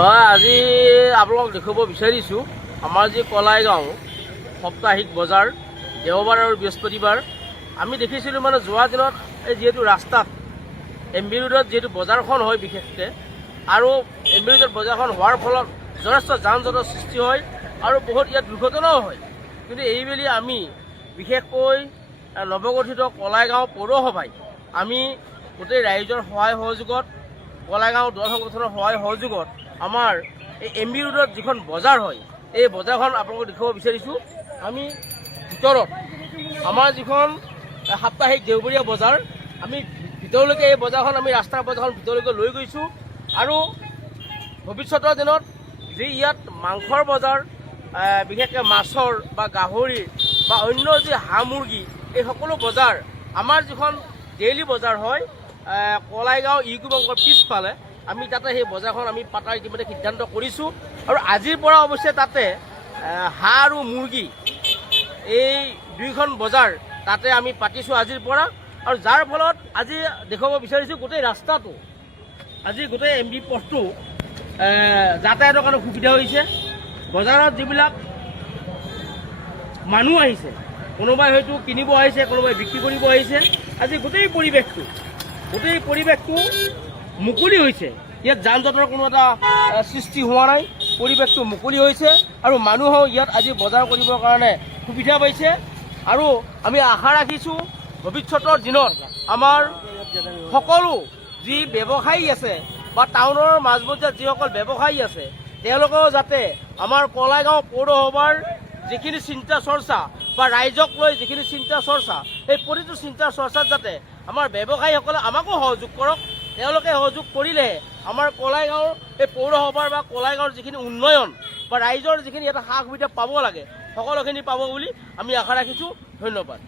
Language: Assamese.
হয়, আজি আপোনালোকক দেখুৱাব বিচাৰিছোঁ আমাৰ যি কলাইগাঁও সাপ্তাহিক বজাৰ দেওবাৰ আৰু বৃহস্পতিবাৰ আমি দেখিছিলোঁ মানে যোৱা দিনত এই যিহেতু ৰাস্তাত MB ৰোডত যিহেতু বজাৰখন হয় বিশেষকৈ আৰু MB ৰোডত বজাৰখন হোৱাৰ ফলত যথেষ্ট যান জঁটৰ সৃষ্টি হয় আৰু বহুত ইয়াত দুৰ্ঘটনাও হয়। কিন্তু এইবেলি আমি বিশেষকৈ নৱগঠিত কলাইগাঁও পৌৰসভাই আমি গোটেই ৰাইজৰ সহায় সহযোগত কলাইগাঁও দল সংগঠনৰ সহায় সহযোগত আমাৰ এই MB ৰোডত যিখন বজাৰ হয় এই বজাৰখন আপোনালোকক দেখুৱাব বিচাৰিছোঁ। আমি ভিতৰত আমাৰ যিখন সাপ্তাহিক দেওবৰীয়া বজাৰ আমি ভিতৰলৈকে এই বজাৰখন আমি ৰাস্তাৰ বজাৰখন ভিতৰলৈকে লৈ গৈছোঁ আৰু ভৱিষ্যতৰ দিনত যি ইয়াত মাংসৰ বজাৰ বিশেষকৈ মাছৰ বা গাহৰিৰ বা অন্য যি হাঁহ মুৰ্গী এই সকলো বজাৰ আমাৰ যিখন ডেইলি বজাৰ হয় কলাইগাঁও ইকো বেংকৰ পিছফালে আমি তাতে সেই বজাৰখন আমি পাতাৰ ইতিমধ্যে সিদ্ধান্ত কৰিছোঁ আৰু আজিৰ পৰা অৱশ্যে তাতে হাঁহ আৰু মুৰ্গী এই দুইখন বজাৰ তাতে আমি পাতিছোঁ আজিৰ পৰা আৰু যাৰ ফলত আজি দেখুৱাব বিচাৰিছোঁ গোটেই ৰাস্তাটো আজি গোটেই MB পথটো যাতায়াতৰ কাৰণে সুবিধা হৈছে। বজাৰত যিবিলাক মানুহ আহিছে কোনোবাই হয়তো কিনিব আহিছে কোনোবাই বিক্ৰী কৰিব আহিছে আজি গোটেই পৰিৱেশটো মুকলি হৈছে। ইয়াত যান জঁটৰ কোনো এটা সৃষ্টি হোৱা নাই, পৰিৱেশটো মুকলি হৈছে আৰু মানুহেও ইয়াত আজি বজাৰ কৰিবৰ কাৰণে সুবিধা পাইছে আৰু আমি আশা ৰাখিছোঁ ভৱিষ্যতৰ দিনত আমাৰ সকলো যি ব্যৱসায়ী আছে বা টাউনৰ মাজমজিয়াত যিসকল ব্যৱসায়ী আছে তেওঁলোকেও যাতে আমাৰ কলাইগাঁও পৌৰসভাৰ যিখিনি চিন্তা চৰ্চা বা ৰাইজক লৈ যিখিনি চিন্তা চৰ্চা সেই প্ৰতিটো চিন্তা চৰ্চাত যাতে আমাৰ ব্যৱসায়ীসকলে আমাকো সহযোগ কৰক। তেওঁলোকে সহযোগ কৰিলেহে আমাৰ কলাইগাঁৱৰ এই পৌৰসভাৰ বা কলাইগাঁৱৰ যিখিনি উন্নয়ন বা ৰাইজৰ যিখিনি এটা সা সুবিধা পাব লাগে সকলোখিনি পাব বুলি আমি আশা ৰাখিছোঁ। ধন্যবাদ।